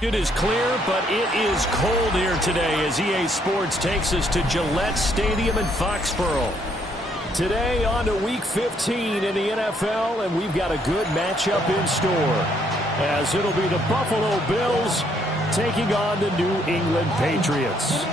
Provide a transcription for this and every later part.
It is clear, but it is cold here today as EA Sports takes us to Gillette Stadium in Foxborough. Today on to Week 15 in the NFL, and we've got a good matchup in store, as it'll be the Buffalo Bills taking on the New England Patriots.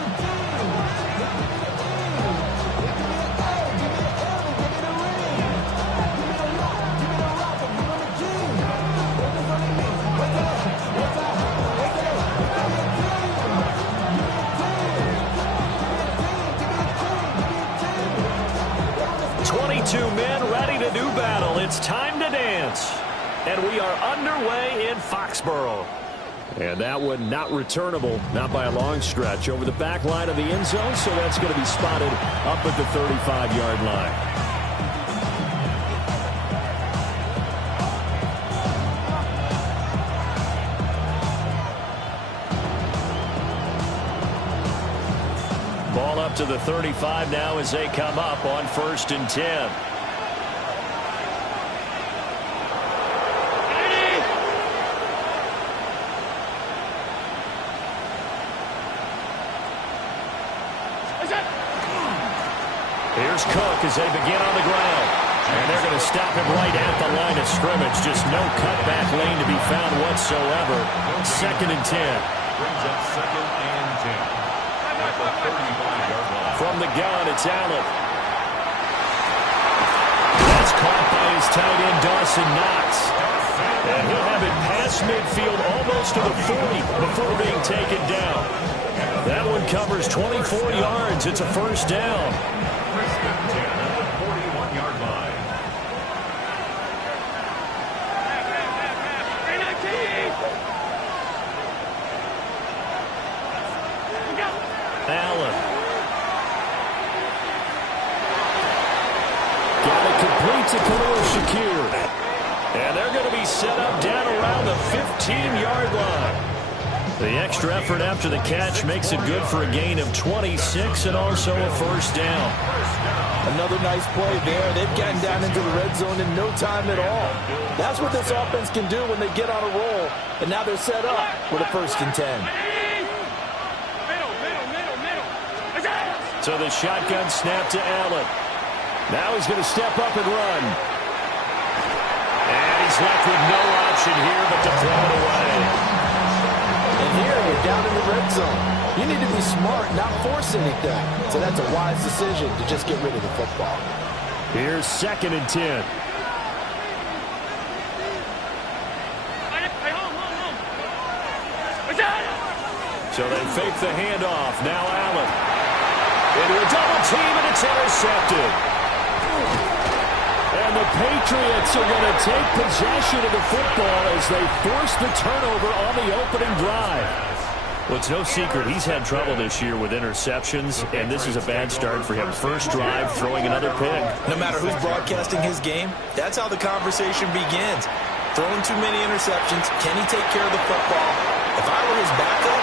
Two men ready to do battle. It's time to dance. And we are underway in Foxborough. And that one not returnable, not by a long stretch, over the back line of the end zone, so that's going to be spotted up at the 35-yard line. Ball up to the 35 now as they come up on 1st and 10. Here's Cook as they begin on the ground. And they're going to stop him right at the line of scrimmage. Just no cutback lane to be found whatsoever. 2nd and 10. Brings up 2nd and 10. From the gun, it's Allen. That's caught by his tight end, Dawson Knox. And he'll have it past midfield almost to the 40 before being taken down. That one covers 24 yards. It's a 1st down. First and 10 at the 41-yard line. Allen. Got it complete to Khalil Shakir. And they're going to be set up down around the 15-yard line. The extra effort after the catch makes it good for a gain of 26 and also a 1st down. Another nice play there. They've gotten down into the red zone in no time at all. That's what this offense can do when they get on a roll. And now they're set up with a 1st and 10. So the shotgun snap to Allen. Now he's going to step up and run. And he's left with no option here but to throw it away. And here you're down in the red zone. You need to be smart, not force anything. So that's a wise decision to just get rid of the football. Here's 2nd and 10. So they fake the handoff. Now Allen. Into a double team, and it's intercepted. And the Patriots are going to take possession of the football as they force the turnover on the opening drive. Well, it's no secret he's had trouble this year with interceptions, and this is a bad start for him. First drive, throwing another pick. No matter who's broadcasting his game, that's how the conversation begins. Throwing too many interceptions, can he take care of the football? If I were his backup...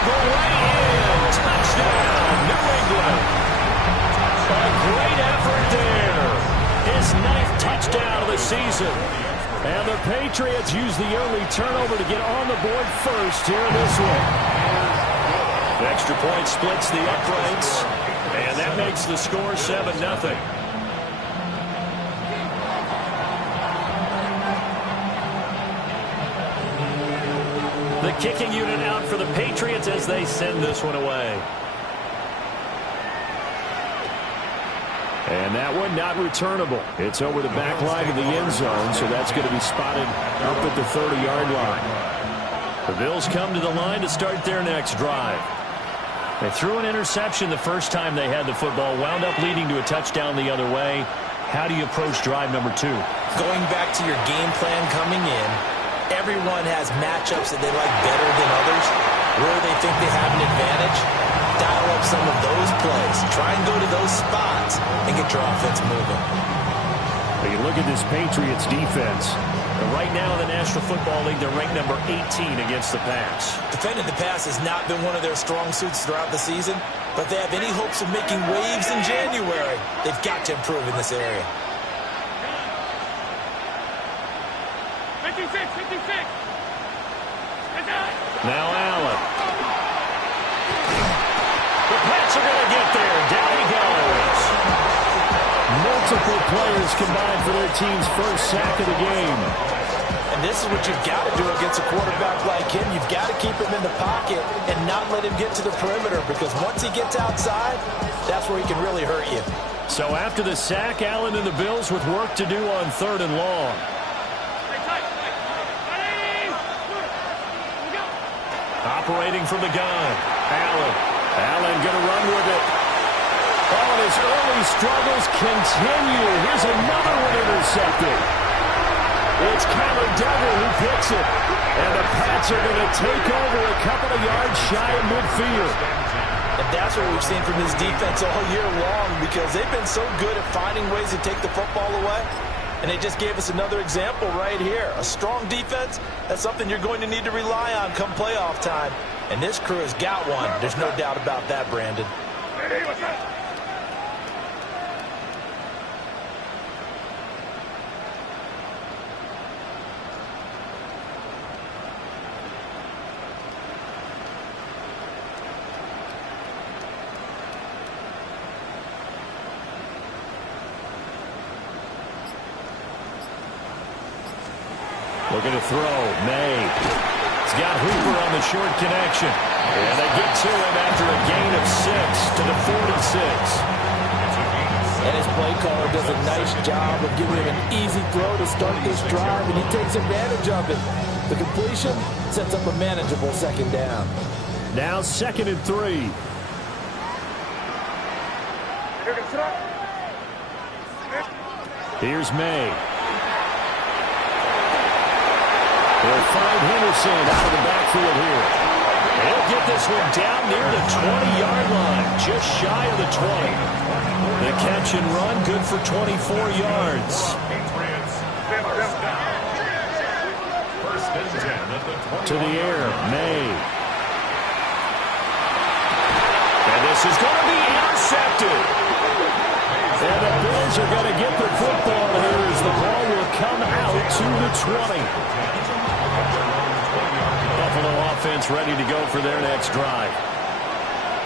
The way in. Touchdown, New England. A great effort there. His 9th touchdown of the season. And the Patriots use the early turnover to get on the board first here in this one. The extra point splits the uprights. And that makes the score 7-0. The kicking unit out for the Patriots as they send this one away. And that one not returnable. It's over the back line of the end zone, so that's going to be spotted up at the 30-yard line. The Bills come to the line to start their next drive. They threw an interception the first time they had the football, wound up leading to a touchdown the other way. How do you approach drive number 2? Going back to your game plan coming in, everyone has matchups that they like better than others. Where they think they have an advantage, dial up some of those plays. Try and go to those spots and get your offense moving. Well, you look at this Patriots defense. Right now in the National Football League, they're ranked number 18 against the pass. Defending the pass has not been one of their strong suits throughout the season, but they have any hopes of making waves in January. They've got to improve in this area. Now Allen. The Pats are going to get there. Down he goes. Multiple players combined for their team's first sack of the game. And this is what you've got to do against a quarterback like him. You've got to keep him in the pocket and not let him get to the perimeter, because once he gets outside, that's where he can really hurt you. So after the sack, Allen and the Bills with work to do on 3rd and long. Operating from the gun. Allen going to run with it. Oh, and his early struggles continue. Here's another one intercepted. It's Kyler Duggar who picks it. And the Pats are going to take over a couple of yards shy of midfield. And that's what we've seen from this defense all year long, because they've been so good at finding ways to take the football away. And they just gave us another example right here. A strong defense, that's something you're going to need to rely on come playoff time. And this crew has got one. There's no doubt about that, Brandon. Looking to throw. May. He's got Hooper on the short connection. And they get to him after a gain of 6 to the 46. And his play caller does a nice job of giving him an easy throw to start this drive, and he takes advantage of it. The completion sets up a manageable 2nd down. Now 2nd and 3. Here's May. They'll find Henderson out of the backfield here. He'll get this one down near the 20-yard line, just shy of the 20. The catch and run, good for 24 yards. To the air, May. And this is going to be intercepted. And the Bills are going to get the football here as the ball will come out to the 20. Buffalo offense ready to go for their next drive.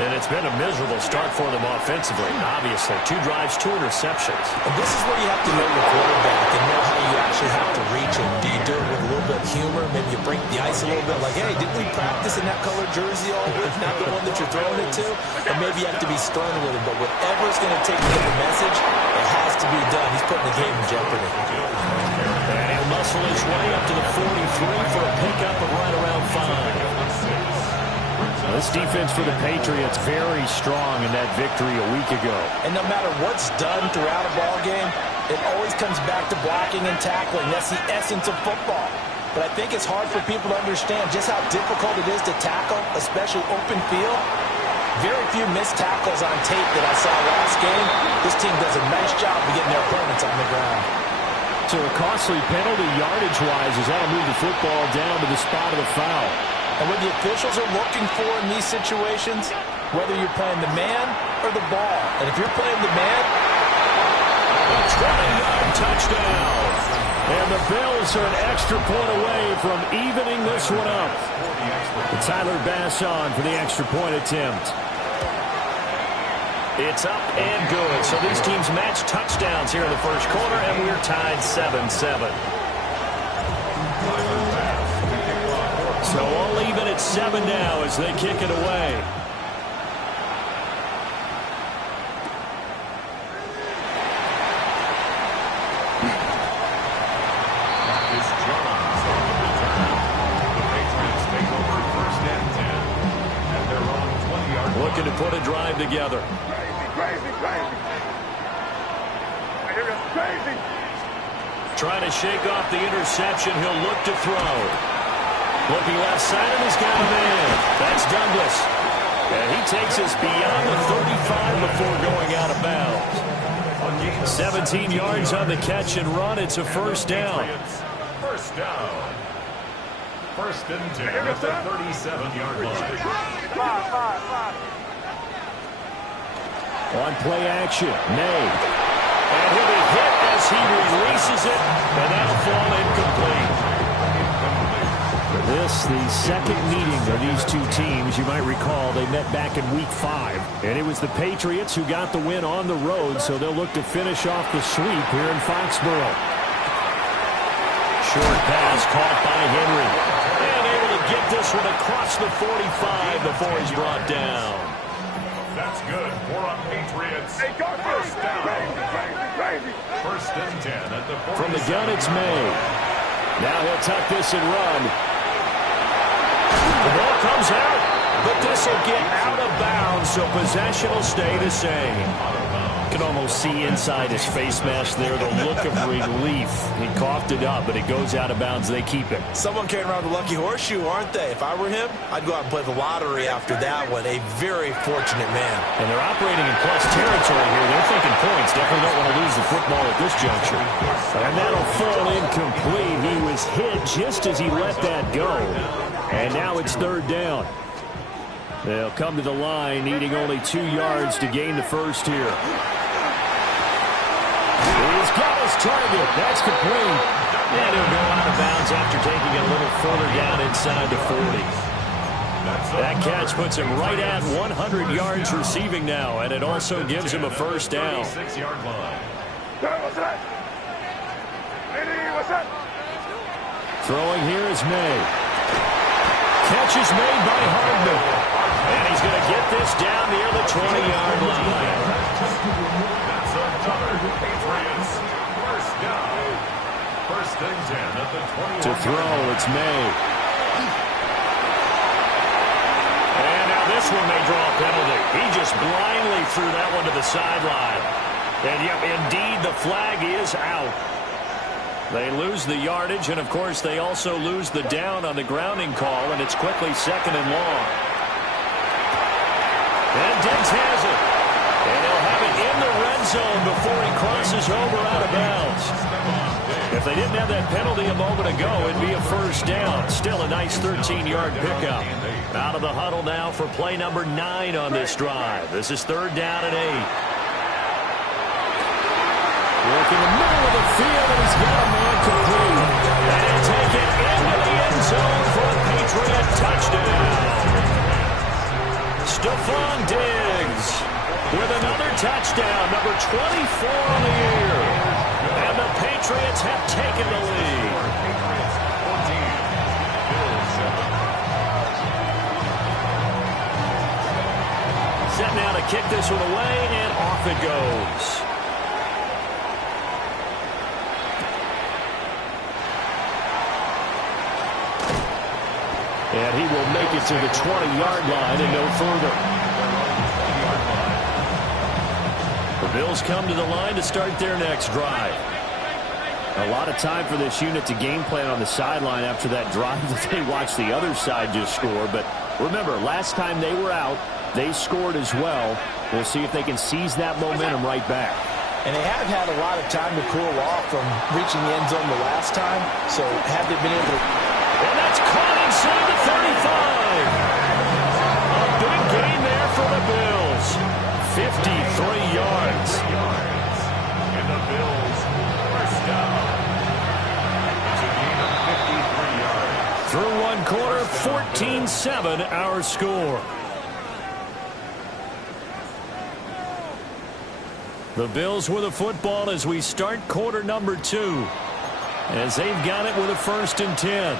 And it's been a miserable start for them offensively, obviously. 2 drives, 2 interceptions. And this is where you have to know your quarterback and know how you actually have to reach him. Do you do it with a little bit of humor? Maybe you break the ice a little bit, like, hey, didn't we practice in that colored jersey all week, not the one that you're throwing it to? Or maybe you have to be stern with him. But whatever it's going to take to get the message, it has to be done. He's putting the game in jeopardy. And he'll muscle his way up to the 43 for a pickup of right around 5. This defense for the Patriots very strong in that victory a week ago. And no matter what's done throughout a ball game, it always comes back to blocking and tackling. That's the essence of football. But I think it's hard for people to understand just how difficult it is to tackle, especially open field. Very few missed tackles on tape that I saw last game. This team does a nice job of getting their opponents on the ground. So a costly penalty yardage-wise as that'll move the football down to the spot of the foul. And what the officials are looking for in these situations, whether you're playing the man or the ball. And if you're playing the man, a 20-yard touchdown. And the Bills are an extra point away from evening this one up. Tyler Bass on for the extra point attempt. It's up and good. So these teams match touchdowns here in the first quarter, and we're tied 7-7. So all even at 7 now as they kick it away. Looking to put a drive together. Trying to shake off the interception. He'll look to throw. Looking left side, and he's got a man. That's Douglas. And he takes us beyond the 35 before going out of bounds. 17 yards on the catch and run. It's a first down. First down. First and 10 at the 37-yard line. On play action, May. And he'll be hit as he releases it, and that'll fall incomplete. This, the second meeting of these two teams. You might recall they met back in Week 5. And it was the Patriots who got the win on the road, so they'll look to finish off the sweep here in Foxborough. Short pass caught by Henry. And able to get this one across the 45 before he's brought down. That's good for a Patriots. First down. First and 10 at the 47. From the gun, it's May. Now he'll tuck this and run. The ball comes out, but this will get out of bounds, so possession will stay the same. You can almost see inside his face mask there the look of relief. He coughed it up, but it goes out of bounds. They keep it. Someone carrying around the lucky horseshoe, aren't they? If I were him, I'd go out and play the lottery after that one. A very fortunate man. And they're operating in plus territory here. They're thinking points. Definitely don't want to lose the football at this juncture. And that'll fall incomplete. He was hit just as he let that go. And now it's third down. They'll come to the line, needing only 2 yards to gain the first here. He's got his target. That's complete. And he'll go out of bounds after taking it a little further down inside the 40. That catch puts him right at 100 yards receiving now, and it also gives him a first down. Throwing here is May. Catch is made by Hardman. And he's going to get this down near the 20-yard line. That's another Patriots first down. First and 10 at the 20. To throw, it's May. And now this one may draw a penalty. He just blindly threw that one to the sideline. And yep, indeed, the flag is out. They lose the yardage, and of course they also lose the down on the grounding call, and it's quickly second and long. And Diggs has it. And they'll have it in the red zone before he crosses over out of bounds. If they didn't have that penalty a moment ago, it'd be a first down. Still a nice 13-yard pickup. Out of the huddle now for play number 9 on this drive. This is third down and 8. Work in the middle of the field, and he's got a man complete. And he'll take it into the end zone for a Patriot touchdown. Stephon Diggs with another touchdown, number 24 on the year. And the Patriots have taken the lead. Set now to kick this one away, and off it goes. And he will make it to the 20-yard line and no further. The Bills come to the line to start their next drive. A lot of time for this unit to game plan on the sideline after that drive that they watched the other side just score. But remember, last time they were out, they scored as well. We'll see if they can seize that momentum right back. And they have had a lot of time to cool off from reaching the end zone the last time. So have they been able to... And that's caught inside the 35. A big gain there for the Bills. 53 yards. And the Bills first down. It's a gain of 53 yards. Through one quarter, 14-7 our score. The Bills with the football as we start quarter number 2. As they've got it with a 1st and 10.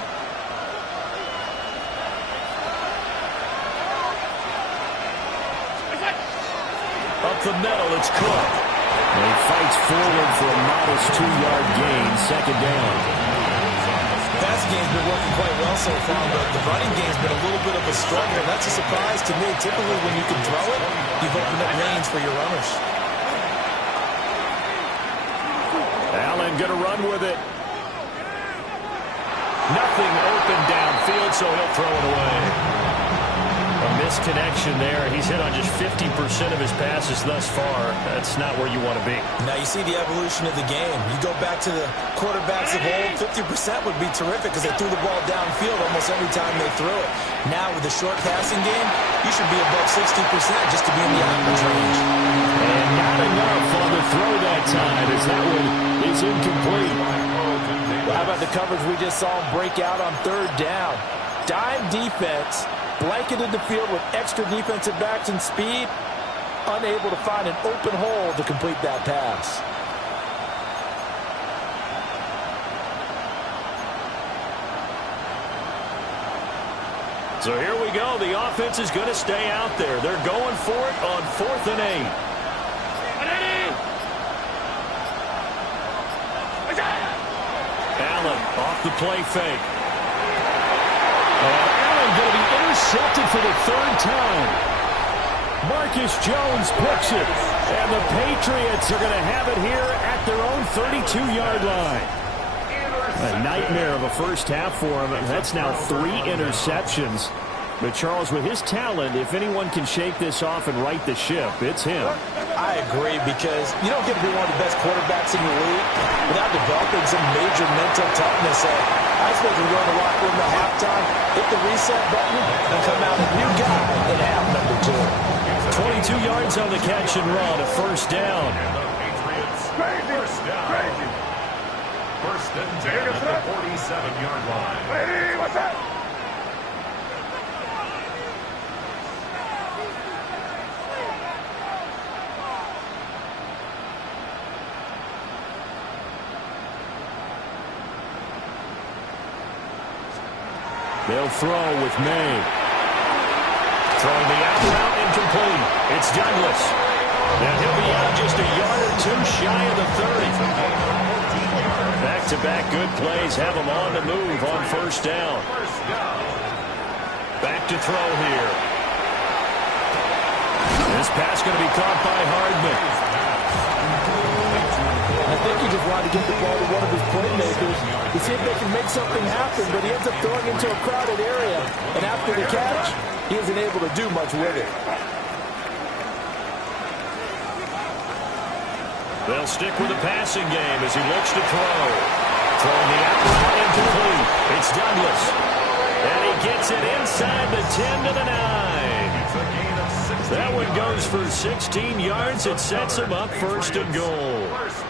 Up the middle, it's Cook. And he fights forward for a modest 2-yard gain, second down. Passing game's been working quite well so far, but the running game's been a little bit of a struggle. That's a surprise to me. Typically, when you can throw it, you've opened up lanes for your runners. Allen going to run with it. Nothing open downfield, so he'll throw it away. A misconnection there. He's hit on just 50% of his passes thus far. That's not where you want to be. Now you see the evolution of the game. You go back to the quarterbacks of old, 50% would be terrific because they threw the ball downfield almost every time they threw it. Now with the short passing game, you should be above 60% just to be in the average range. And not enough on the throw that time as that one is incomplete. How about the coverage we just saw him break out on third down? Dime defense, blanketed the field with extra defensive backs and speed, unable to find an open hole to complete that pass. So here we go. The offense is going to stay out there. They're going for it on 4th and 8. Allen off the play fake. And Allen going to be intercepted for the 3rd time. Marcus Jones picks it. And the Patriots are going to have it here at their own 32-yard line. A nightmare of a first half for him. That's now 3 interceptions. But, Charles, with his talent, if anyone can shake this off and right the ship, it's him. I agree, because you don't get to be one of the best quarterbacks in the league without developing some major mental toughness. I suppose we go in the locker room at halftime, hit the reset button, and come out a new guy in half number 2. 22 yards on the catch and run, a first down. First down. First and 10 at the 47-yard line. Hey, what's that? They'll throw with May. Throwing the out route incomplete. It's Douglas. And he'll be out just a yard or 2 shy of the 30. Back-to-back good plays have him on the move on first down. Back to throw here. This pass going to be caught by Hardman. I think he just wanted to get the ball to one of his playmakers to see if they can make something happen, but he ends up throwing into a crowded area. And after the catch, he isn't able to do much with it. They'll stick with the passing game as he looks to throw. Throwing the out route incomplete. It's Douglas. And he gets it inside the 10 to the 9. That one goes for 16 yards. It sets him up first and goal. First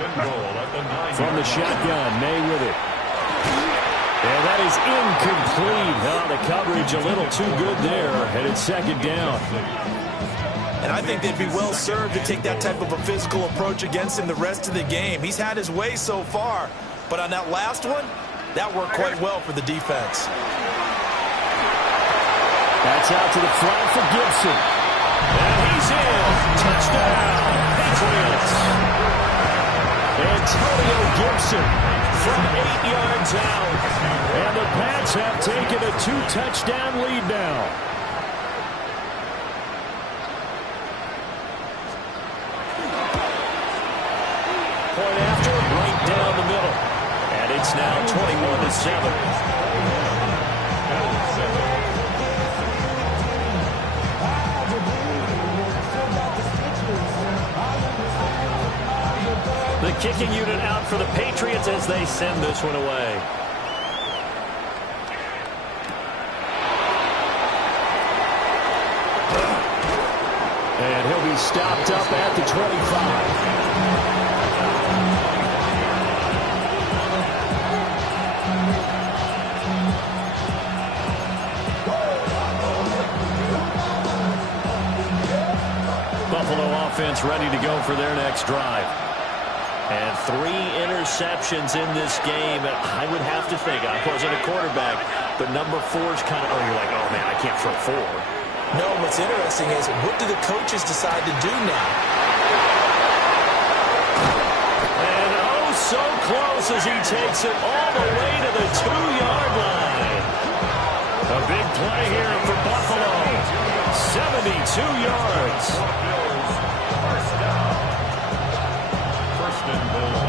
and goal at the 9. From the shotgun, May with it. And that is incomplete. Oh, the coverage a little too good there. And it's second down. And I think they'd be well served to take that type of a physical approach against him the rest of the game. He's had his way so far, but on that last one, that worked quite well for the defense. That's out to the flat for Gibson. And he's in. Touchdown, Patriots. Antonio Gibson from 8 yards out. And the Pats have taken a 2-touchdown lead now. Point after, right down the middle. And it's now 21-7. The kicking unit out for the Patriots as they send this one away. And he'll be stopped up at the 25. Buffalo offense ready to go for their next drive. And 3 interceptions in this game. I would have to think, I wasn't a quarterback, but number 4 is kind of, oh, you're like, oh, man, I can't throw 4. No, what's interesting is, what do the coaches decide to do now? And oh, so close as he takes it all the way to the 2-yard line. A big play here for Buffalo. 72 yards. First down. First and goal.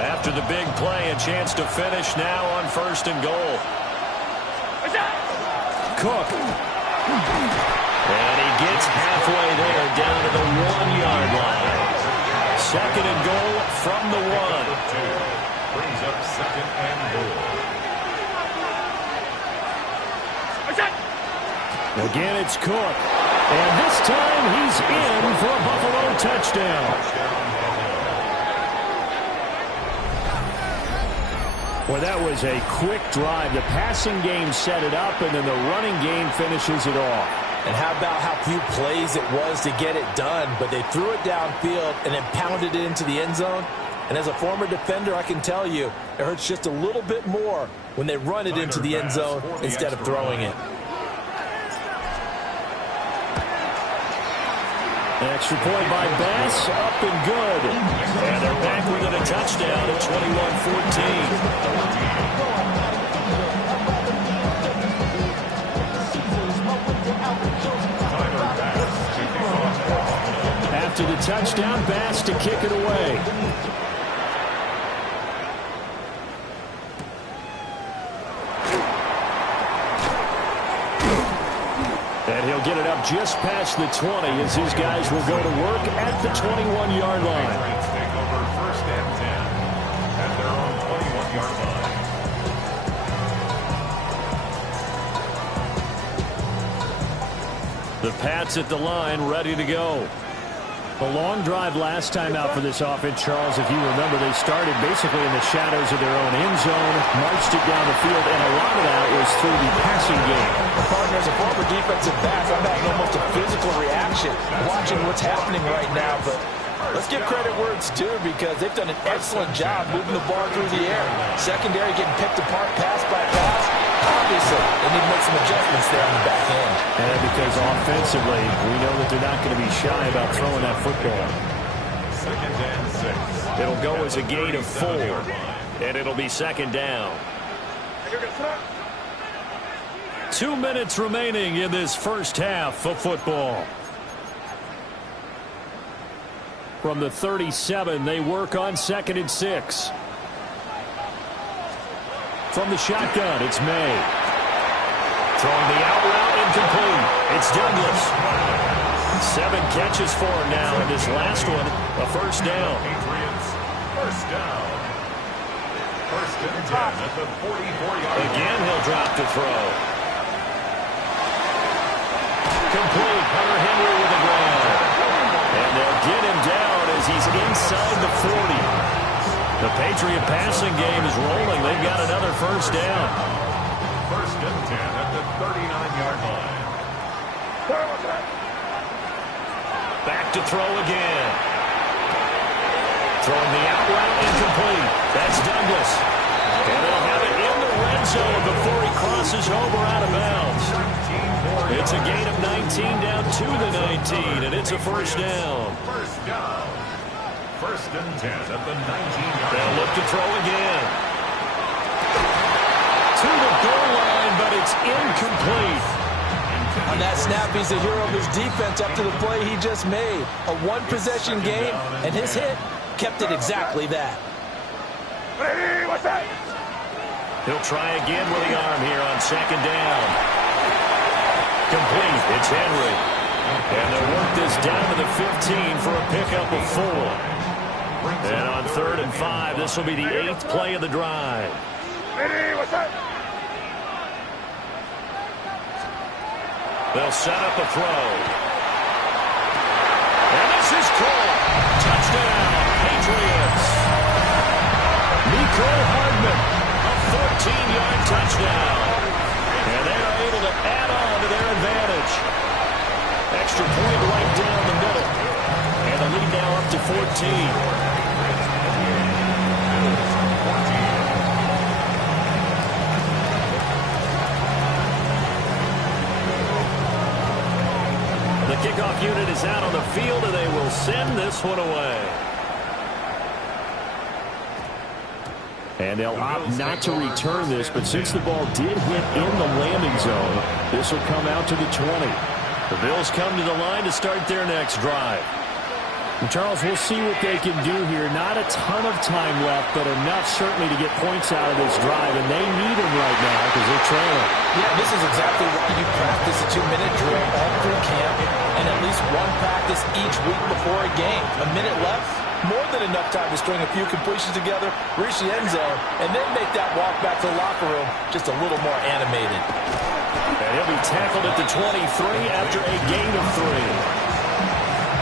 After the big play, a chance to finish now on first and goal. Cook. And he gets halfway there down to the 1-yard line. Second and goal from the 1. Brings up second and goal. Again, it's Cook. And this time he's in for a Buffalo touchdown. Well, that was a quick drive. The passing game set it up, and then the running game finishes it off. And how about how few plays it was to get it done, but they threw it downfield and then pounded it into the end zone. And as a former defender, I can tell you, it hurts just a little bit more when they run it into the end zone instead of throwing it. Extra point by Bass, up and good. And they're back within a touchdown at 21-14. After the touchdown, Bass to kick it away. And he'll get it up just past the 20 as his guys will go to work at the 21-yard line. Take over first and 10 at their own 21-yard line. The Pats at the line, ready to go. A long drive last time out for this offense, Charles. If you remember, they started basically in the shadows of their own end zone, marched it down the field, and a lot of that was through the passing game. Partner, as a former defensive back, I'm having almost a physical reaction watching what's happening right now. But let's give credit where it's due because they've done an excellent job moving the ball through the air. Secondary getting picked apart pass by pass. Obviously, they need to make some adjustments there on the back end. And because offensively, we know that they're not going to be shy about throwing that football. Second and 6. It'll go as a gain of 4, and it'll be second down. 2 minutes remaining in this first half of football. From the 37, they work on 2nd and 6. From the shotgun, it's May. Throwing the out route, incomplete. It's Douglas. 7 catches for him now in this last one. A first down. Patriots, first down. First and 10 at the 44-yard line. Again, he'll drop to throw. Complete. Hunter Henry with the grab. And they'll get him down as he's inside the 40. The Patriot passing game is rolling. They've got another first down. First and 10 at the 39-yard line. Back to throw again. Throwing the out route, incomplete. That's Douglas. And they'll have it in the red zone before he crosses over out of bounds. It's a gain of 19 down to the 19, and it's a first down. First down. First and 10 at the 19-yard line. They'll look to throw again. To the goal line, but it's incomplete. On that snap, he's the hero of his defense up to the play he just made. A one-possession game, and his hit kept it exactly that. He'll try again with the arm here on second down. Complete. It's Henry. And they'll work this down to the 15 for a pickup of 4. And on 3rd and 5, this will be the 8th play of the drive. They'll set up a throw. And this is caught. Touchdown, Patriots. Mecole Hardman, a 14-yard touchdown. And they are able to add on to their advantage. Extra point right down the middle. And the lead now up to 14. The kickoff unit is out on the field, and they will send this one away. And they'll opt not to return this, but since the ball did hit in the landing zone, this will come out to the 20. The Bills come to the line to start their next drive. And Charles, we'll see what they can do here. Not a ton of time left, but enough certainly to get points out of this drive, and they need them right now because they're trailing. Yeah, this is exactly why you practice a 2-minute drill all through camp and at least one practice each week before a game. A minute left, more than enough time to string a few completions together, reach the end zone, and then make that walk back to the locker room just a little more animated. And he'll be tackled at the 23 after a gain of 3.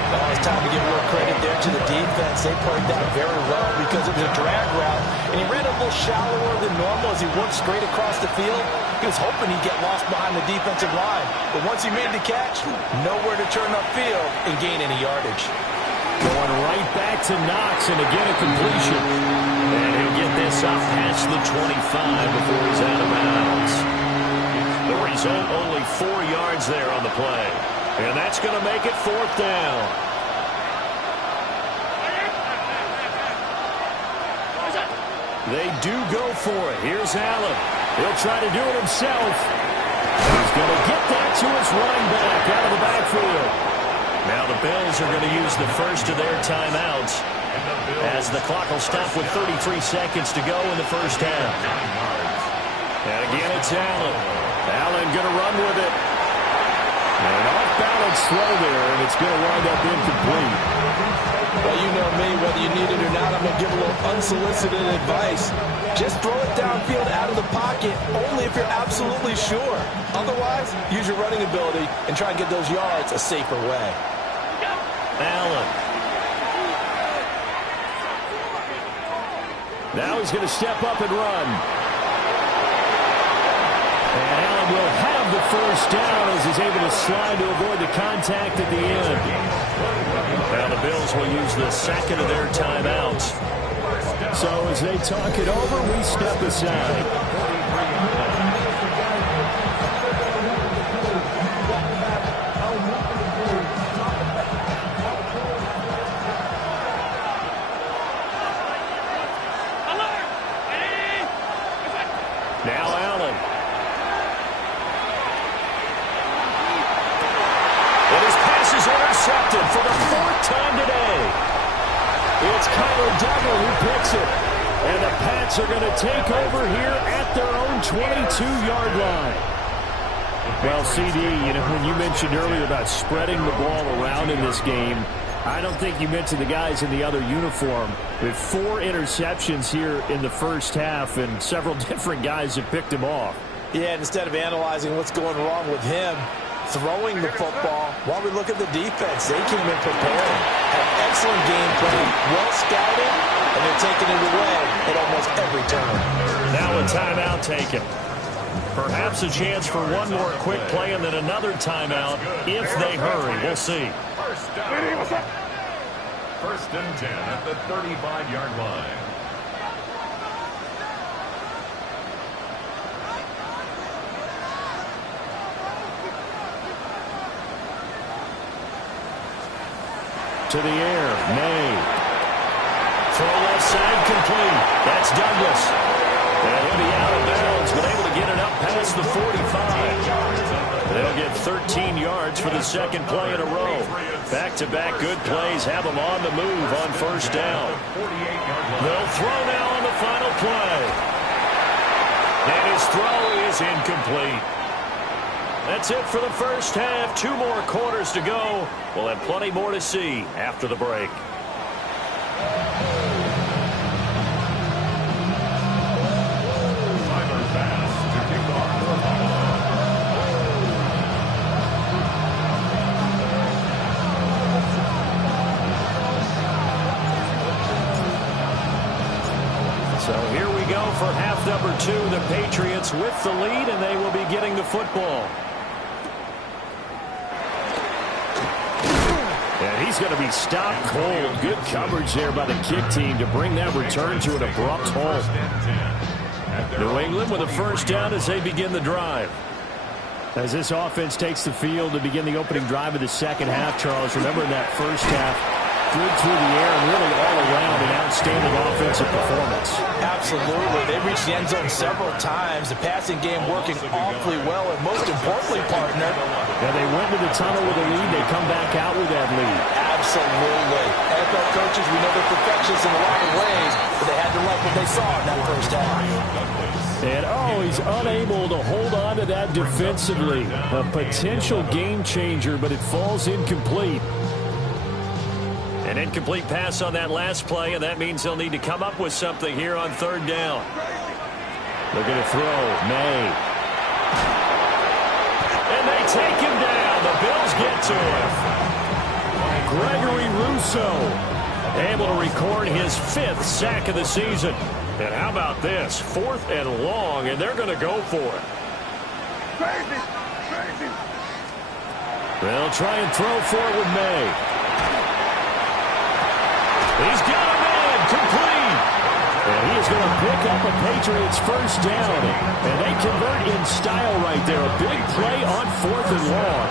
Well, it's time to give a little credit there to the defense. They played that very well because it was a drag route, and he ran a little shallower than normal as he worked straight across the field. He was hoping he'd get lost behind the defensive line, but once he made the catch, nowhere to turn upfield and gain any yardage. Going right back to Knox, and again a completion. And he'll get this up past the 25 before he's out of bounds. The result, only 4 yards there on the play. And that's going to make it 4th down. They do go for it. Here's Allen. He'll try to do it himself. He's going to get that to his running back out of the backfield. Now the Bills are going to use the first of their timeouts as the clock will stop with 33 seconds to go in the first half. And again, it's Allen. Allen going to run with it. And an off-balance throw there, and it's going to wind up incomplete. Well, you know me, whether you need it or not, I'm going to give a little unsolicited advice. Just throw it downfield out of the pocket, only if you're absolutely sure. Otherwise, use your running ability and try and get those yards a safer way. Allen. Now he's going to step up and run. And Allen will have the first down as he's able to slide to avoid the contact at the end. Now the Bills will use the second of their timeouts. So as they talk it over, we step aside. Now Allen. And his pass is intercepted for the 4th time today. It's Kyler Duggar who picks it. And the Pats are going to take over here at their own 22-yard line. Well, CD, you know, when you mentioned earlier about spreading the ball around in this game, I don't think you mentioned the guys in the other uniform. With 4 interceptions here in the first half, and several different guys have picked him off. Yeah, instead of analyzing what's going wrong with him, throwing the football, while we look at the defense, they came in prepared. Had excellent game plan, well scouted, and they're taking it away at almost every turn. Now a timeout taken. Perhaps a chance for one more quick play and then another timeout if they hurry. We'll see. First and 10 at the 35-yard line. To the air, May. Throw left side complete. That's Douglas. And he'll be out of bounds, but able to get it up past the 45. They'll get 13 yards for the second play in a row. Back-to-back good plays have them on the move on first down. They'll throw now on the final play. And his throw is incomplete. That's it for the first half. 2 more quarters to go. We'll have plenty more to see after the break. So here we go for half number 2. The Patriots with the lead, and they will be getting the football. And he's going to be stopped cold. Good coverage there by the kick team to bring that return to an abrupt halt. New England with a first down as they begin the drive. As this offense takes the field to begin the opening drive of the second half, Charles, remember in that first half, good through the air and really all around an outstanding offensive performance. Absolutely. They reached the end zone several times. The passing game working awfully well, and most importantly, partner. Yeah, they went to the tunnel with a lead. They come back out with that lead. Absolutely. NFL coaches, we know they're perfectionists in a lot of ways, but they had to like what they saw in that first half. And, oh, he's unable to hold on to that defensively. A potential game changer, but it falls incomplete. An incomplete pass on that last play, and that means they'll need to come up with something here on third down. They're going to throw. May. And they take him down. The Bills get to him. Gregory Rousseau able to record his 5th sack of the season. And how about this? 4th and long, and they're going to go for it. They'll try and throw for it with May. He's got a man complete. And he is going to pick up a Patriots first down. And they convert in style right there. A big play on 4th and long.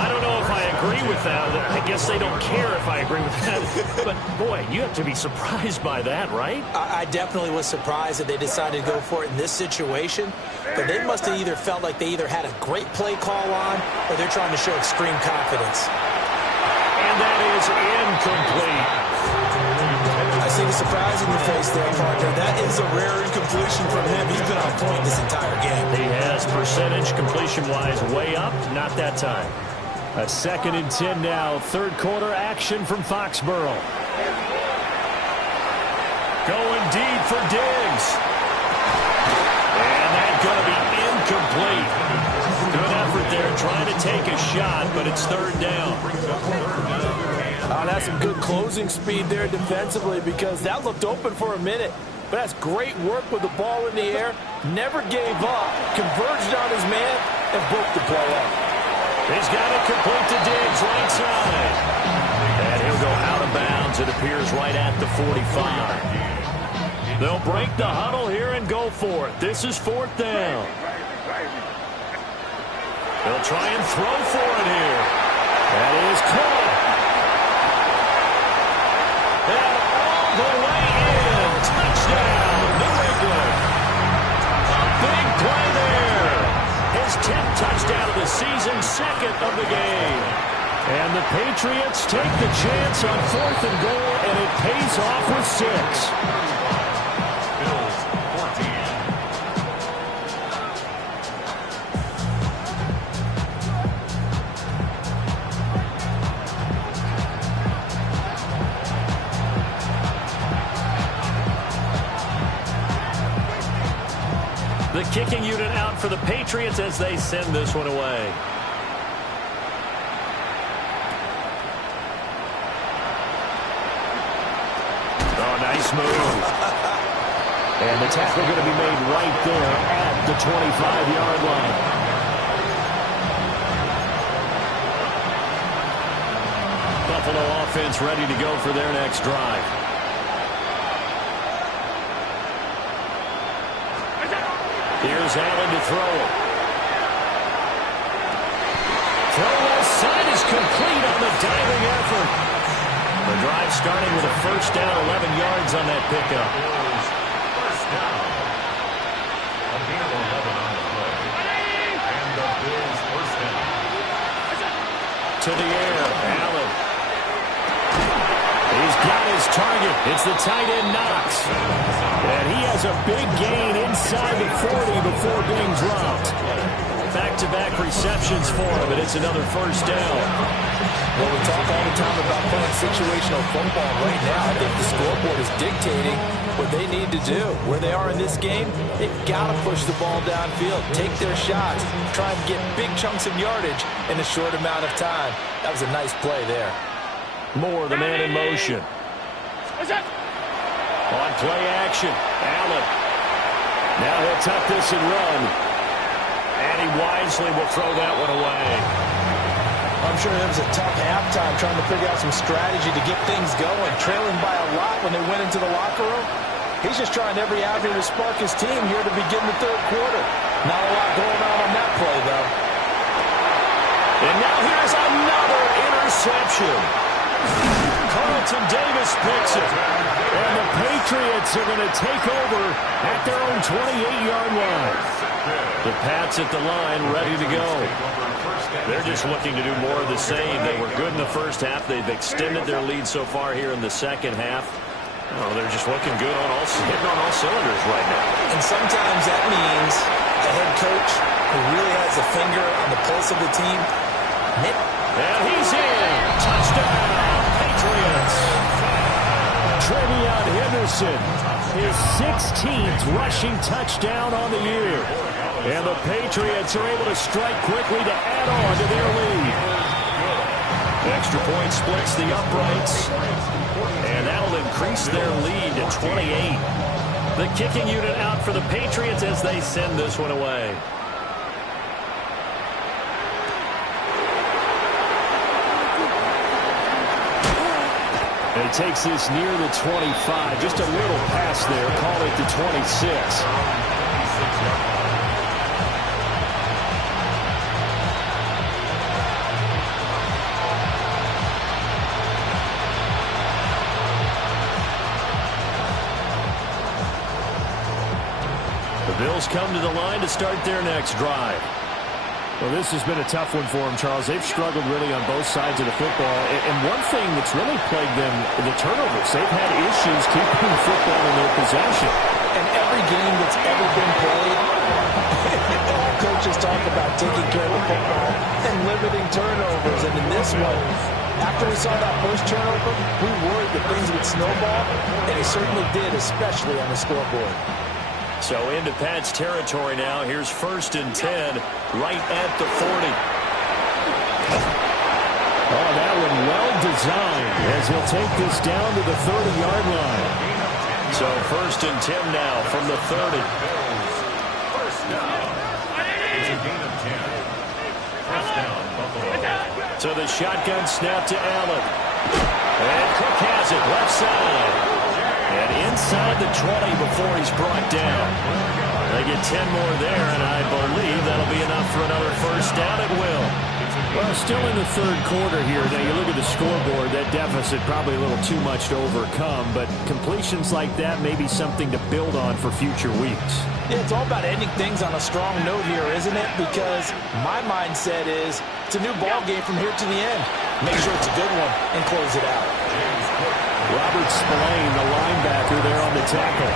I don't know if I agree with that. I guess they don't care if I agree with that. But, boy, you have to be surprised by that, right? I definitely was surprised that they decided to go for it in this situation. But they must have either felt like they either had a great play call on or they're trying to show extreme confidence. And that is incomplete. I see the surprise in your face there, partner. That is a rare incompletion from him. He's been on point this entire game. He has percentage completion-wise way up. Not that time. A 2nd and 10 now. 3rd quarter action from Foxborough. Going deep for Diggs. And that's going to be incomplete. Good effort there trying to take a shot, but it's 3rd down. Oh, that's some good closing speed there defensively because that looked open for a minute. But that's great work with the ball in the air. Never gave up. Converged on his man and broke the play up. He's got it complete to Diggs right side. And he'll go out of bounds, it appears, right at the 45. They'll break the huddle here and go for it. This is 4th down. They'll try and throw for it here. That is caught. And all the way in. Touchdown, New England. A big play there. His 10th touchdown of the season, 2nd of the game. And the Patriots take the chance on 4th and goal, and it pays off with 6. Bills 14. The kicking unit out for the Patriots as they send this one away. Oh, nice move. And the tackle going to be made right there at the 25-yard line. Buffalo offense ready to go for their next drive. Here's Allen to throw it. Throw left side is complete on the diving effort. The drive starting with a first down, 11 yards on that pickup. Bills first down. A gain of 11 on the play. And the Bills first down. To the air, Allen. He's got his target. It's the tight end, Knox. And he has a big gain inside the 40 before being dropped. Back-to-back receptions for him, and it's another first down. Well, we talk all the time about playing situational football. Right now, I think the scoreboard is dictating what they need to do. Where they are in this game, they've got to push the ball downfield, take their shots, try and get big chunks of yardage in a short amount of time. That was a nice play there. Moore, the man in motion. On play action, Allen. Now he'll tuck this and run. And he wisely will throw that one away. I'm sure it was a tough halftime trying to figure out some strategy to get things going. Trailing by a lot when they went into the locker room. He's just trying every avenue to spark his team here to begin the 3rd quarter. Not a lot going on that play, though. And now here's another interception. Carlton Davis picks it. And the Patriots are going to take over at their own 28-yard line. The Pats at the line, ready to go. They're just looking to do more of the same. They were good in the first half. They've extended their lead so far here in the second half. Oh, they're just looking good on hitting on all cylinders right now. And sometimes that means a head coach who really has a finger on the pulse of the team. And he's in. Touchdown, Patriots. Trevion Henderson, his 16th rushing touchdown on the year. And the Patriots are able to strike quickly to add on to their lead. Extra point splits the uprights. And that'll increase their lead to 28. The kicking unit out for the Patriots as they send this one away. And he takes this near the 25. Just a little pass there. Call it the 26. The Bills come to the line to start their next drive. Well, this has been a tough one for them, Charles. They've struggled really on both sides of the football. And one thing that's really plagued them, the turnovers. They've had issues keeping the football in their possession. And every game that's ever been played, coaches talk about taking care of the football and limiting turnovers. And in this one, after we saw that first turnover, we worried that things would snowball, and it certainly did, especially on the scoreboard. So into PATS territory now. Here's 1st and 10, right at the 40. Oh, that one well designed as he'll take this down to the 30-yard line. So 1st and 10 now from the 30. First down. It's a gain of 10. First down, Buffalo. So the shotgun snap to Allen. And Cook has it left side. And inside the 20 before he's brought down. They get 10 more there, and I believe that'll be enough for another first down. It will. Well, still in the third quarter here. Now, you look at the scoreboard, that deficit probably a little too much to overcome, but completions like that may be something to build on for future weeks. Yeah, it's all about ending things on a strong note here, isn't it? Because my mindset is it's a new ball game from here to the end. Make sure it's a good one and close it out. Robert Spillane, the linebacker there on the tackle.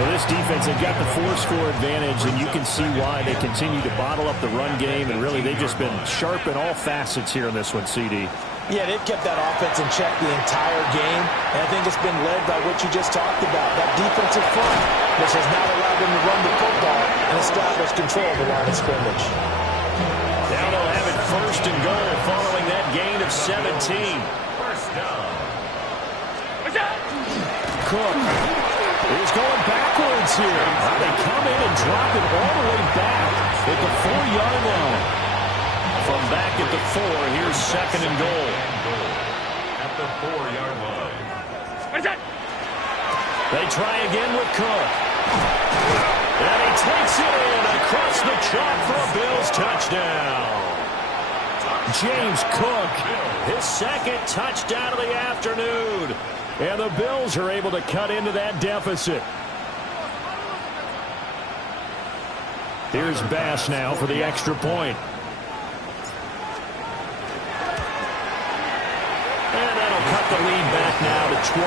Well, this defense, they've got the 4-score advantage, and you can see why they continue to bottle up the run game, and really they've just been sharp in all facets here in this one, CD. Yeah, they've kept that offense in check the entire game, and I think it's been led by what you just talked about, that defensive front, which has now allowed them to run the football and establish control of the line of scrimmage. Now they'll have it 1st and goal following that gain of 17. First down. Cook is going backwards here. They come in and drop it all the way back at the 4-yard line. From back at the 4, here's 2nd and goal. At the 4-yard line. They try again with Cook. And he takes it in across the chalk for a Bills touchdown. James Cook, his 2nd touchdown of the afternoon. And the Bills are able to cut into that deficit. Here's Bass now for the extra point. And that'll cut the lead back now to 21.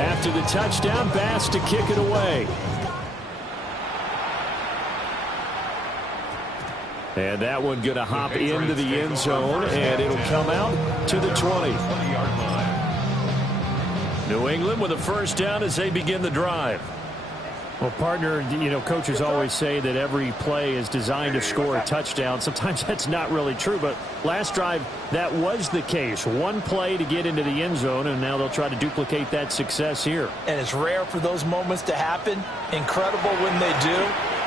After the touchdown, Bass to kick it away. And that one going to hop into the end zone, and it'll come out to the 20. New England with a first down as they begin the drive. Well, partner, you know, coaches always say that every play is designed to score a touchdown. Sometimes that's not really true, but last drive, that was the case. One play to get into the end zone, and now they'll try to duplicate that success here. And it's rare for those moments to happen. Incredible when they do.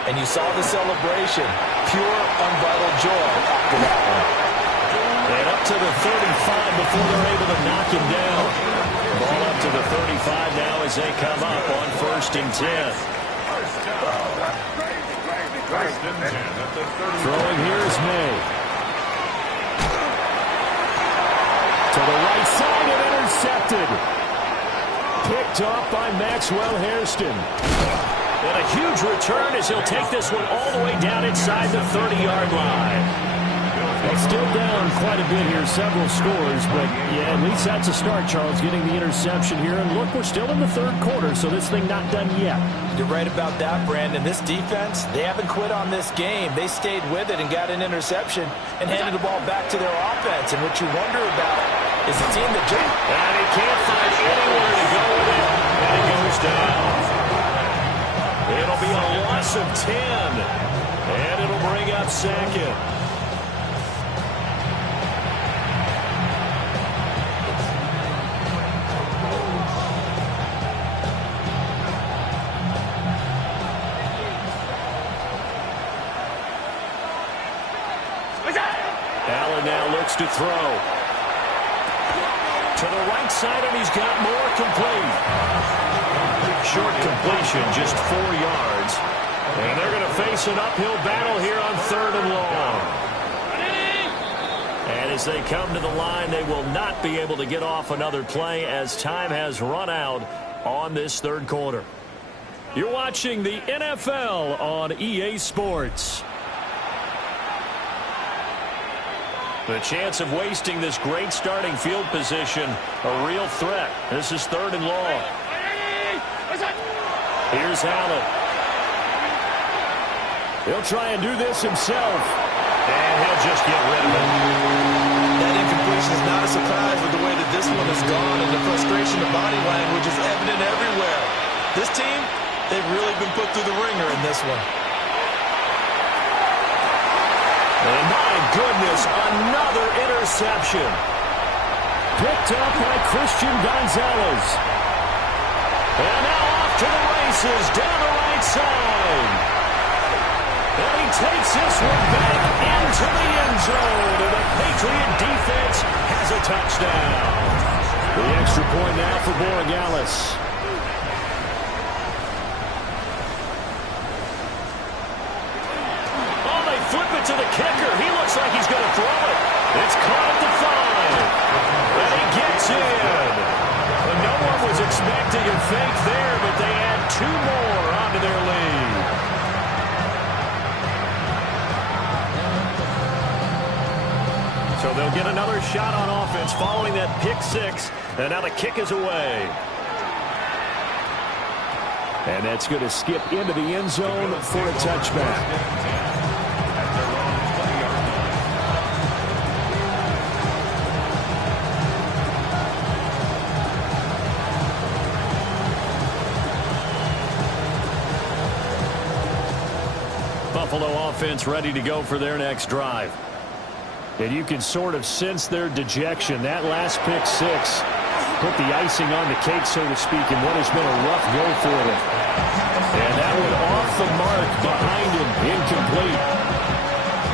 And you saw the celebration. Pure, unbridled joy after that one. And up to the 35 before they're able to knock him down. Ball up to the 35 now as they come up on 1st and 10. Throwing here is May. To the right side and intercepted. Picked off by Maxwell Hairston. And a huge return as he'll take this one all the way down inside the 30-yard line. A Still down quite a bit here, several scores, but yeah, at least that's a start, Charles, getting the interception here. And look, we're still in the third quarter, so this thing not done yet. You're right about that, Brandon. This defense, they haven't quit on this game. They stayed with it and got an interception and handed the ball back to their offense. And what you wonder about is the team that just... And he can't find anywhere to go with it, and it goes down. It'll be a loss of 10, and it'll bring up second. Allen now looks to throw. To the right side, and he's got more complete. Short completion, just 4 yards. And they're going to face an uphill battle here on 3rd and long. And as they come to the line, they will not be able to get off another play as time has run out on this third quarter. You're watching the NFL on EA Sports. The chance of wasting this great starting field position, a real threat. This is 3rd and long. Here's Allen. He'll try and do this himself. And he'll just get rid of it. That incompletion is not a surprise with the way that this one has gone, and the frustration of body language is evident everywhere. This team, they've really been put through the ringer in this one. And my goodness, another interception. Picked up by Christian Gonzalez. And now off to the races down the right side. And he takes this one back into the end zone. And the Patriot defense has a touchdown. The extra point now for Borregales. Flip it to the kicker. He looks like he's going to throw it. It's caught at the 5. And he gets in. And no one was expecting a fake there, but they add 2 more onto their lead. So they'll get another shot on offense following that pick 6. And now the kick is away. And that's going to skip into the end zone for a touchback. Buffalo offense ready to go for their next drive. And you can sort of sense their dejection. That last pick 6 put the icing on the cake, so to speak, in what has been a rough go for them. And that one off the mark behind him, incomplete.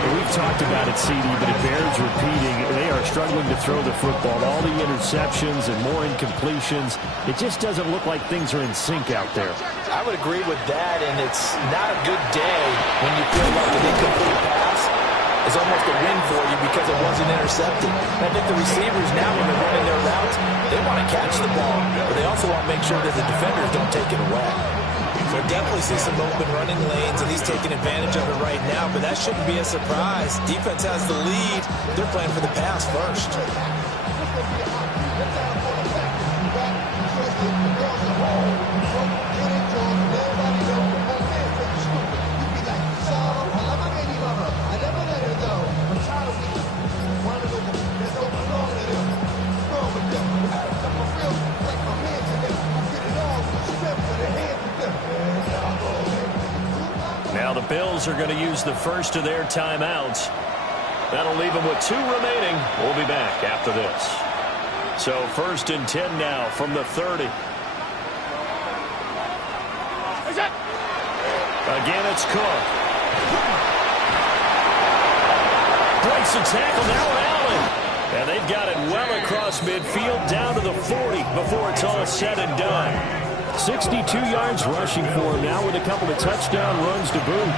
And we've talked about it, CD, but it bears repeating. They are struggling to throw the football. All the interceptions and more incompletions. It just doesn't look like things are in sync out there. I would agree with that, and it's not a good day when you feel like an incomplete pass is almost a win for you because it wasn't intercepted. And I think the receivers now, when they're running their routes, they want to catch the ball, but they also want to make sure that the defenders don't take it away. So definitely see some open running lanes, and he's taking advantage of it right now, but that shouldn't be a surprise. Defense has the lead. They're playing for the pass first. Now the Bills are going to use the first of their timeouts. That'll leave them with 2 remaining. We'll be back after this. So 1st and 10 now from the 30. Again, it's Cook. Breaks the tackle now with Allen. And they've got it well across midfield down to the 40 before it's all said and done. 62 yards rushing for him now with a couple of touchdown runs to boot.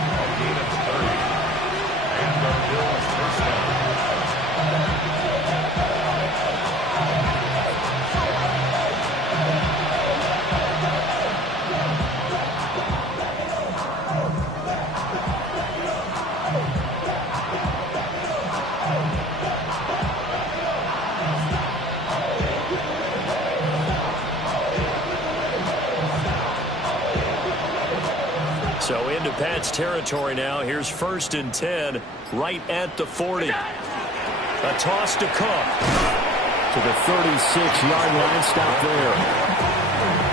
Pats territory now. Here's 1st and 10 right at the 40. A toss to Cook. To the 36-yard line, stop there.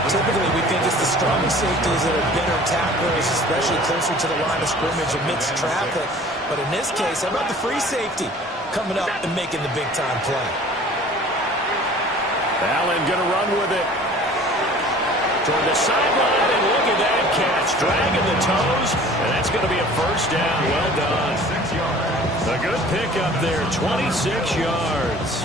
Typically, we think it's the strong safeties that are better tacklers, especially closer to the line of scrimmage amidst traffic. But in this case, how about the free safety coming up and making the big-time play? Allen going to run with it. Toward the sideline, and look at that catch. Dragging the toes, and that's going to be a 1st down. Well done. 6 yards. A good pickup there, 26 yards.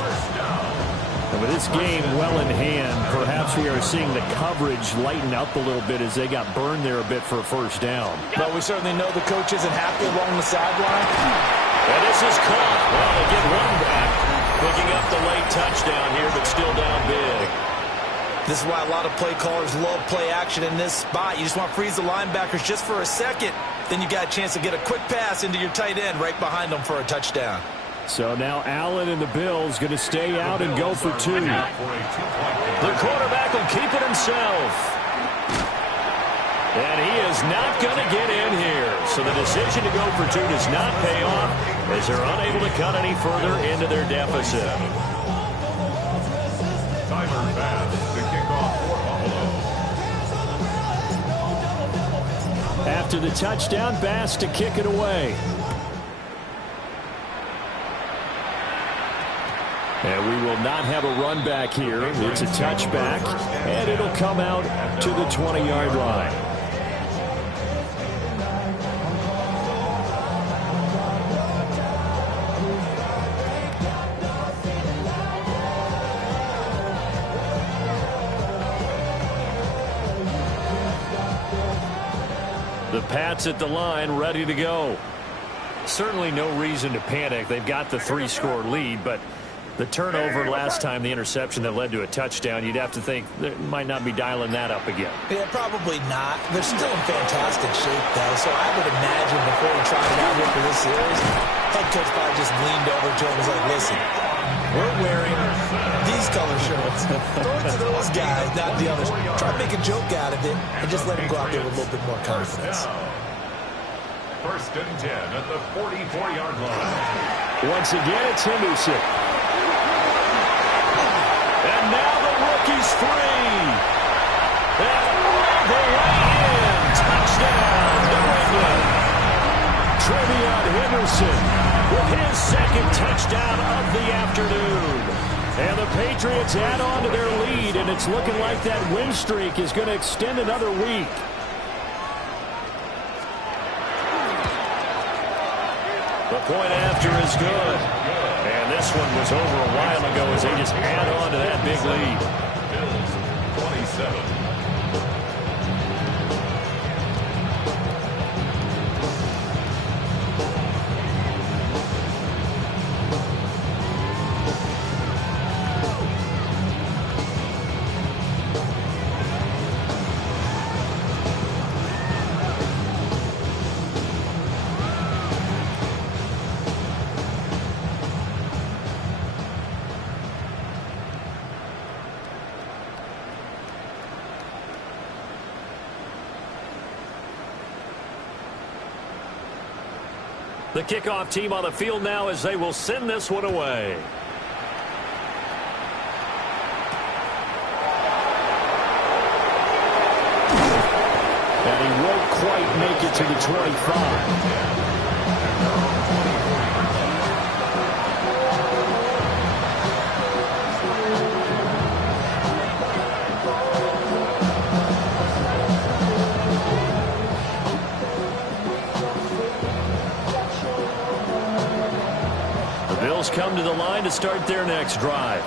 And with this game well in hand, perhaps we are seeing the coverage lighten up a little bit as they got burned there a bit for a 1st down. But we certainly know the coach isn't happy along the sideline. And this is caught. Well, they get one back. Picking up the late touchdown here, but still down big. This is why a lot of play callers love play action in this spot. You just want to freeze the linebackers just for a second. Then you got a chance to get a quick pass into your tight end right behind them for a touchdown. So now Allen and the Bills going to stay out and go for 2. The quarterback will keep it himself. And he is not going to get in here. So the decision to go for 2 does not pay off as they're unable to cut any further into their deficit. Tyler Bass to kick off for Buffalo. After the touchdown, Bass to kick it away. And we will not have a run back here. It's a touchback, and it'll come out to the 20-yard line. The Pats at the line, ready to go. Certainly no reason to panic. They've got the 3-score lead, but the turnover last time, the interception that led to a touchdown, you'd have to think they might not be dialing that up again. Yeah, probably not. They're still in fantastic shape, though, so I would imagine before he tried it out here for this series, head coach probably just leaned over to him and was like, listen, we're wearing these color shirts. Throw it to those guys, not the others. Try to make a joke out of it and just let him go out there with a little bit more confidence. 1st and 10 at the 44-yard line. Once again, it's Henderson. And now the rookie's free. And all the way in. Touchdown, New England. Trevion Henderson with his 2nd touchdown of the afternoon. And the Patriots add on to their lead, and it's looking like that win streak is going to extend another week. The point after is good. And this one was over a while ago as they just add on to that big lead. Bills 27. The kickoff team on the field now as they will send this one away. And he won't quite make it to the 25. Come to the line to start their next drive.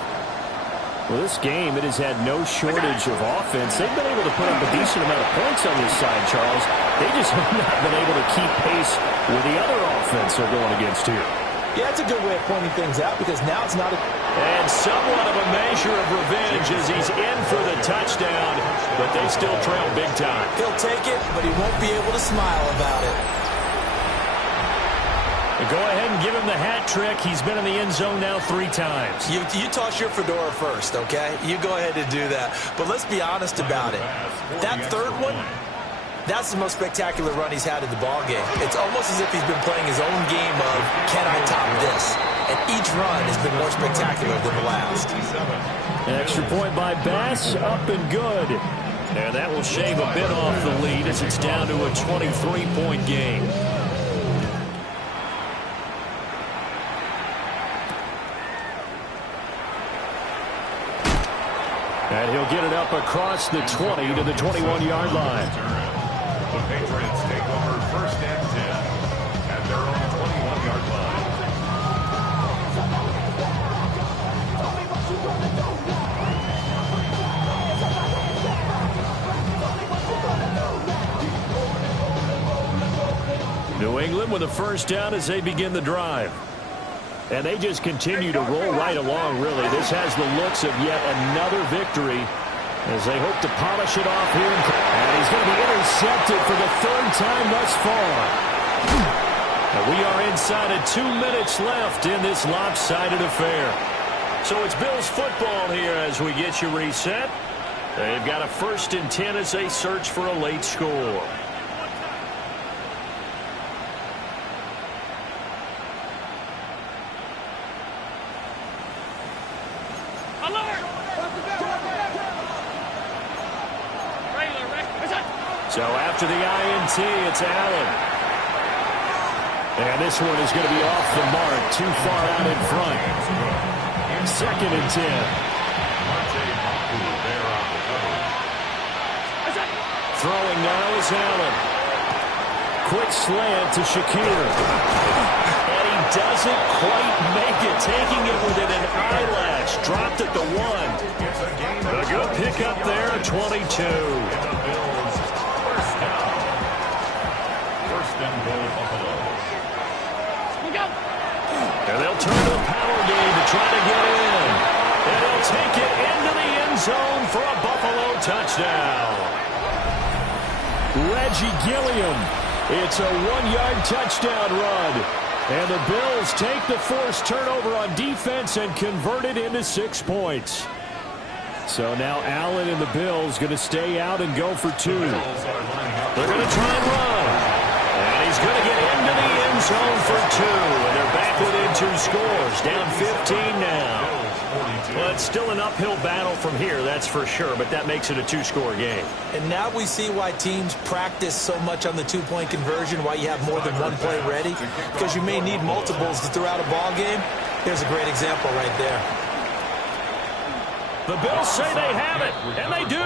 Well, this game, it has had no shortage of offense. They've been able to put up a decent amount of points on this side, Charles. They just have not been able to keep pace with the other offense they're going against here. Yeah, it's a good way of pointing things out because now it's not a... And somewhat of a measure of revenge as he's in for the touchdown, but they still trail big time. He'll take it, but he won't be able to smile about it. Go ahead and give him the hat trick. He's been in the end zone now 3 times. You toss your fedora first, okay? You go ahead and do that. But let's be honest about it. That third one, That's the most spectacular run he's had in the ballgame. It's almost as if he's been playing his own game of, can I top this? And each run has been more spectacular than the last. Extra point by Bass, up and good. And that will shave a bit off the lead as it's down to a 23-point game. And he'll get it up across the 20 to the 21-yard line. The Patriots take over 1st and 10 at their own 21-yard line. New England with a first down as they begin the drive. And they just continue to roll right along, really. This has the looks of yet another victory as they hope to polish it off here. And he's going to be intercepted for the 3rd time thus far. And we are inside of 2 minutes left in this lopsided affair. So it's Bills football here as we get you reset. They've got a 1st and 10 as they search for a late score. So after the INT, it's Allen. And this one is going to be off the mark, too far out in front. 2nd and 10. Throwing now is Allen. Quick slant to Shakir. And he doesn't quite make it, taking it within an eyelash. Dropped at the 1. A good pickup there, 22. And they'll turn to the power game to try to get in. And he'll take it into the end zone for a Buffalo touchdown. Reggie Gilliam. It's a 1-yard touchdown run. And the Bills take the forced turnover on defense and convert it into 6 points. So now Allen and the Bills going to stay out and go for 2. They're going to try and run. And he's going to get into the end zone for 2. And they're back within 2 scores. Down 15 now. Well, it's still an uphill battle from here, that's for sure. But that makes it a 2-score game. And now we see why teams practice so much on the 2-point conversion, why you have more than 1 play ready. Because you may need multiples throughout a ball game. Here's a great example right there. The Bills say they have it, and they do.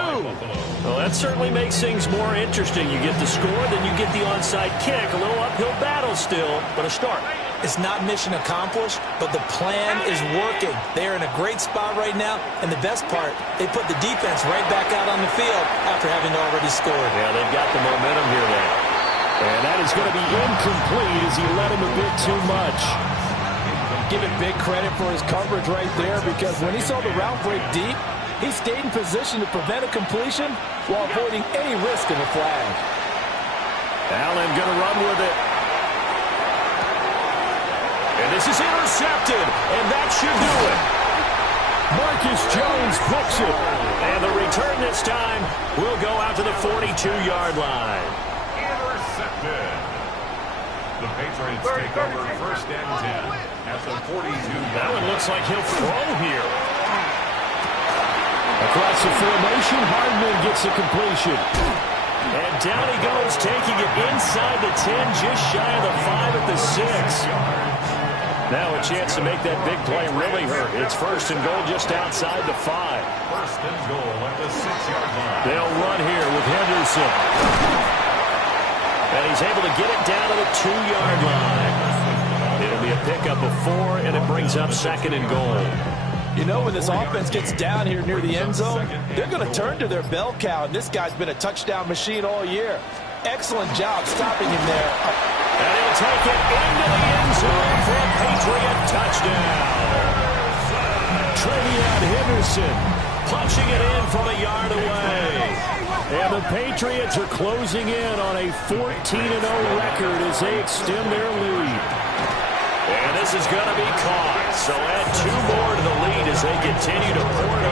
Well, that certainly makes things more interesting. You get the score, then you get the onside kick. A little uphill battle still, but a start. It's not mission accomplished, but the plan is working. They're in a great spot right now, and the best part, they put the defense right back out on the field after having already scored. Yeah, they've got the momentum here now. And that is going to be incomplete as he led him a bit too much. Give it big credit for his coverage right there, because when he saw the route break deep, he stayed in position to prevent a completion while avoiding any risk of a flag. Allen going to run with it. And this is intercepted, and that should do it. Marcus Jones books it. And the return this time will go out to the 42-yard line. Intercepted. The Patriots take over 1st and 10 at the 42-yard. That one looks like he'll throw here. Across the formation, Hardman gets the completion. And down he goes, taking it inside the 10, just shy of the 5 at the 6. Now a chance to make that big play really hurt. It's 1st and goal just outside the 5. 1st and goal at the 6-yard line. They'll run here with Henderson. And he's able to get it down to the 2-yard line. It'll be a pickup of 4, and it brings up 2nd and goal. You know, when this offense gets down here near the end zone, they're going to turn to their bell cow. And this guy's been a touchdown machine all year. Excellent job stopping him there. And he'll take it into the end zone for a Patriot touchdown. Trevion Henderson punching it in from a yard away. And the Patriots are closing in on a 14-0 record as they extend their lead. And this is going to be caught. So add 2 more to the lead as they continue to pour it